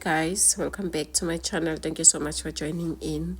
Guys, welcome back to my channel. Thank you so much for joining in.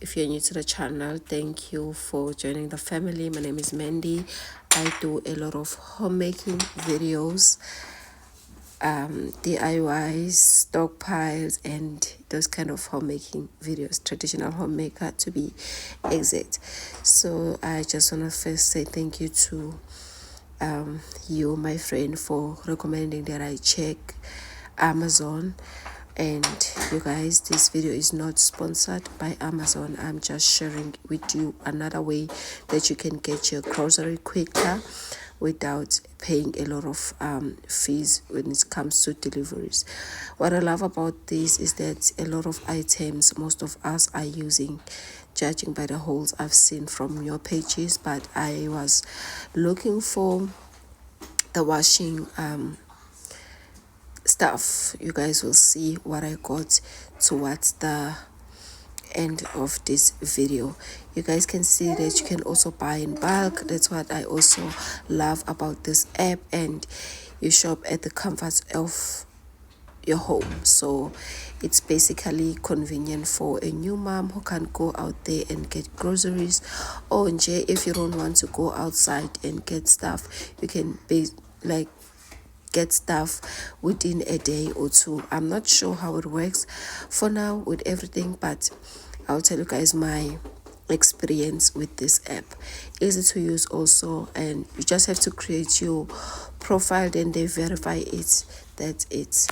If you're new to the channel, thank you for joining the family. My name is Mandy. I do a lot of homemaking videos, DIYs, stockpiles, and those kind of homemaking videos, traditional homemaker to be exact. So I just want to first say thank you to you, my friend, for recommending that I check Amazon. And you guys, this video is not sponsored by Amazon. I'm just sharing with you another way that you can get your grocery quicker without paying a lot of fees when it comes to deliveries. What I love about this is that a lot of items most of us are using, judging by the hauls I've seen from your pages, but I was looking for the washing stuff. You guys will see what I got towards the end of this video. You guys can see that you can also buy in bulk. That's what I also love about this app, and you shop at the comfort of your home. So it's basically convenient for a new mom who can go out there and get groceries, or if you don't want to go outside and get stuff, you can get stuff within a day or two. I'm not sure how it works for now with everything, but I'll tell you guys my experience with this app. Easy to use also, and you just have to create your profile, then they verify it. That's it.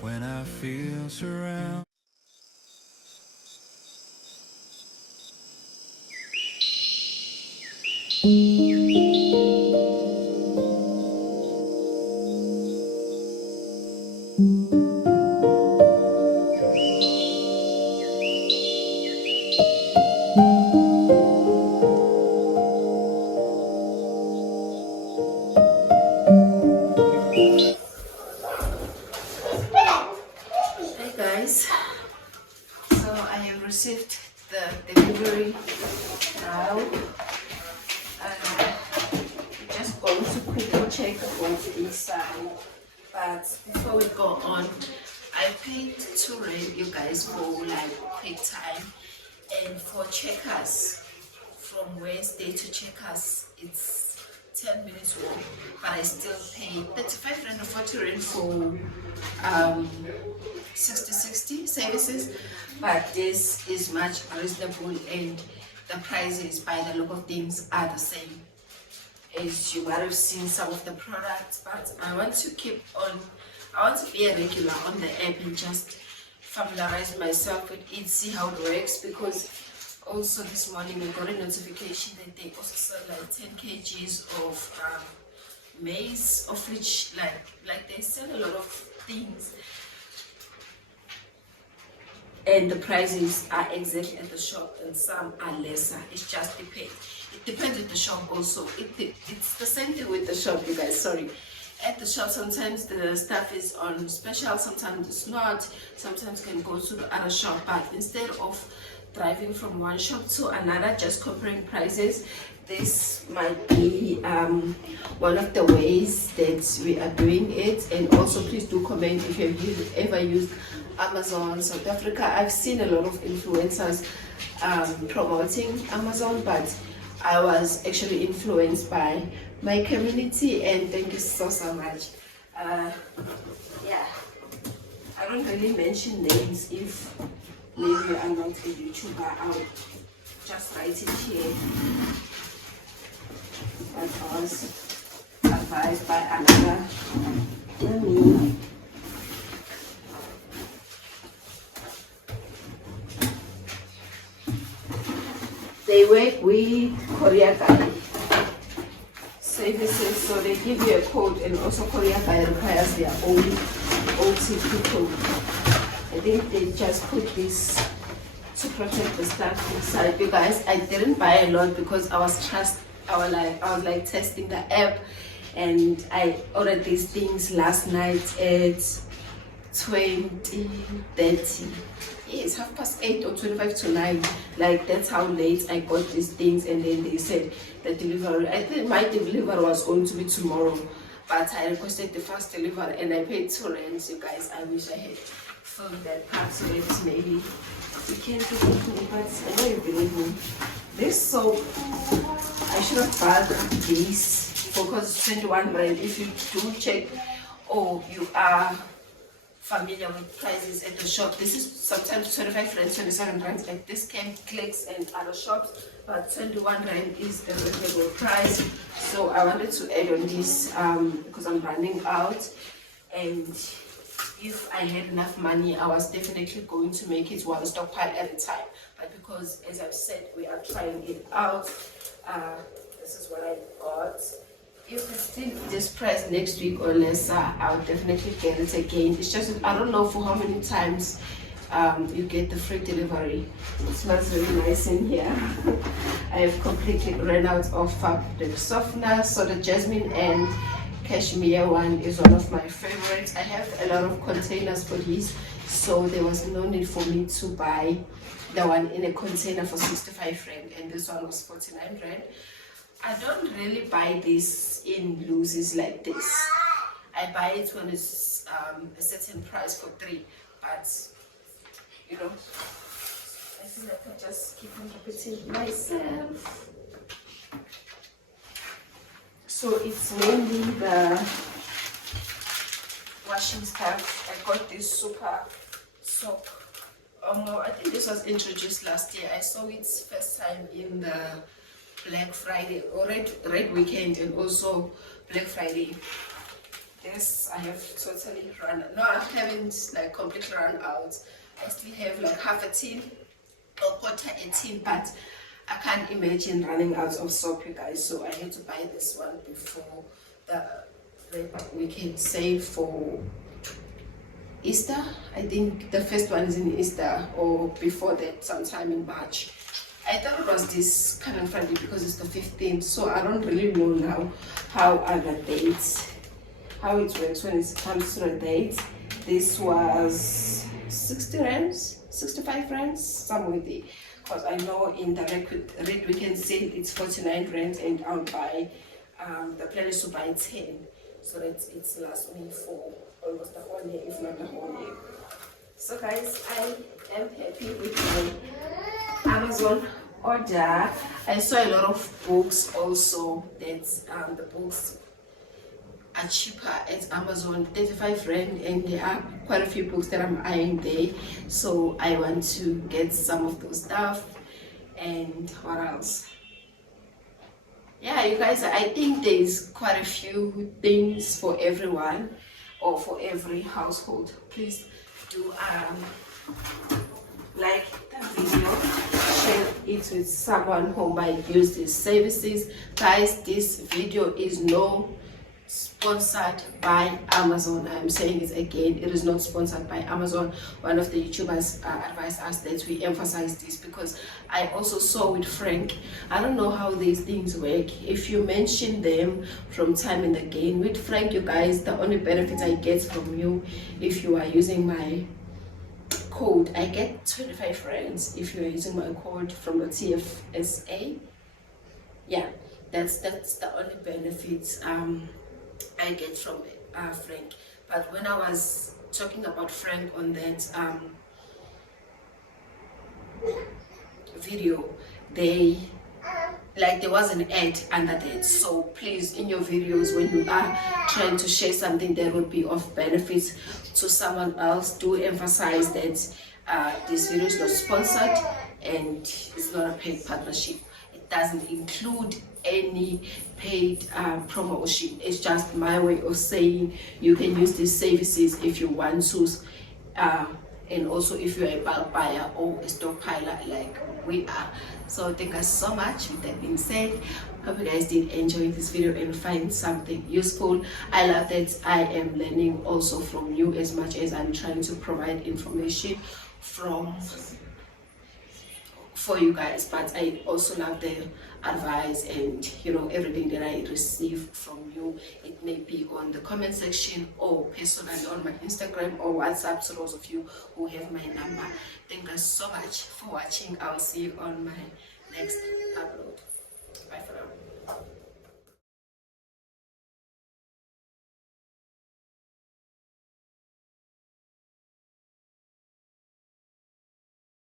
When I feel surrounded. Hey guys, so I have received the delivery now. I'm just going to quickly check what's inside. But before we go on, I paid £2, you guys, for like quick time, and for checkers from Wednesday to checkers it's 10 minutes walk, but I still pay 35 rand or 40 rand for 60 services. But this is much reasonable, and the prices by the look of things are the same as you might have seen some of the products. But I want to be a regular on the app and just familiarize myself with it, see how it works, because also this morning I got a notification that they also sell like 10 kgs of maize, of which like they sell a lot of things, and the prices are exactly at the shop, and some are lesser. It just depends. It depends at the shop also. It's the same thing with the shop, you guys. Sorry. At the shop, sometimes the stuff is on special, sometimes it's not. Sometimes can go to the other shop, but instead of driving from one shop to another, just comparing prices, this might be one of the ways that we are doing it. And also, please do comment if you have ever used Amazon South Africa. I've seen a lot of influencers promoting Amazon, but I was actually influenced by my community, and thank you so much. Yeah, I don't really mention names. If maybe you are not a YouTuber, I'll just write it here. That was advised by another me. They work with Korea Guide services, so they give you a code, and also Korea Guide requires their own OTP code. I think they just put this to protect the stuff inside. You guys, I didn't buy a lot because I was like testing the app, and I ordered these things last night at 20:30. Yes, 8:30 or 25 to 9. Like, that's how late I got these things. And then they said the delivery, I think my delivery was going to be tomorrow, but I requested the fast delivery and I paid 2 rand. You guys, I wish I had filled that part so that maybe you can believe me, but I know you believe me. This soap, I should have bought this because it's 21 rand. If you do check, or you are familiar with prices at the shop, this is sometimes 25 rand, 27 rand at discount clicks and other shops, but 21 rand is the reasonable price. So I wanted to add on this because I'm running out, and if I had enough money, I was definitely going to make it one stockpile at a time. But because, as I've said, we are trying it out, this is what I got. If it's still this price next week or lesser, I'll definitely get it again. It's just, I don't know for how many times you get the free delivery. It smells really nice in here. I have completely ran out of fabric softener, so the jasmine and cashmere one is one of my favorites. I have a lot of containers for these, so there was no need for me to buy the one in a container for 65 rand, and this one was 49 rand. I don't really buy this in looses like this. I buy it when it's a certain price for 3, but you know, I feel like I just keep on repeating myself. So it's mainly the washing stuff. I got this super soap. I think this was introduced last year. I saw it first time in the Black Friday or Red Weekend, and also Black Friday. This I have totally run. No, I haven't like completely run out. I still have like half a tin or quarter a tin, but I can't imagine running out of soap, you guys. So I had to buy this one before the Red Weekend sale for Easter. I think the first one is in Easter or before that, sometime in March. I thought it was this current Friday because it's the 15th, so I don't really know now how are the dates, how it works when it comes to the dates. This was 60 rands, 65 rands, somewhere there. Because I know in the Red Weekend sale it's 49 rands, and I'll buy, the plan is to buy 10, so that it's lasts me for almost the whole year, if not the whole year. So guys, I am happy with my Amazon order. I saw a lot of books also that the books are cheaper at Amazon, 35 rand, and there are quite a few books that I'm eyeing there, so I want to get some of those stuff. And what else? Yeah, you guys, I think there's quite a few things for everyone or for every household. Please do like the video, share it with someone who might use these services. Guys, this video is no sponsored by Amazon. I'm saying it again, it is not sponsored by Amazon. One of the YouTubers advised us that we emphasize this, because I also saw with Frank, I don't know how these things work. If you mention them from time and again with Frank, you guys, the only benefit I get from you, if you are using my code, I get 25 rands if you are using my code from the TFSA. Yeah, that's the only benefit I get from Frank. But when I was talking about Frank on that video, there was an ad under that. So please, in your videos, when you are trying to share something that would be of benefit to someone else, do emphasize that this video is not sponsored and it's not a paid partnership. It doesn't include any paid promotion. It's just my way of saying you can use these services if you want to, and also if you're a bulk buyer or a stockpiler like we are. So thank you so much. With that being said, hope you guys did enjoy this video and find something useful. I love that I am learning also from you as much as I'm trying to provide information for you guys, but I also love the advice and everything that I receive from you. It may be on the comment section or personally on my Instagram or WhatsApp. So those of you who have my number, thank you so much for watching. I'll see you on my next upload.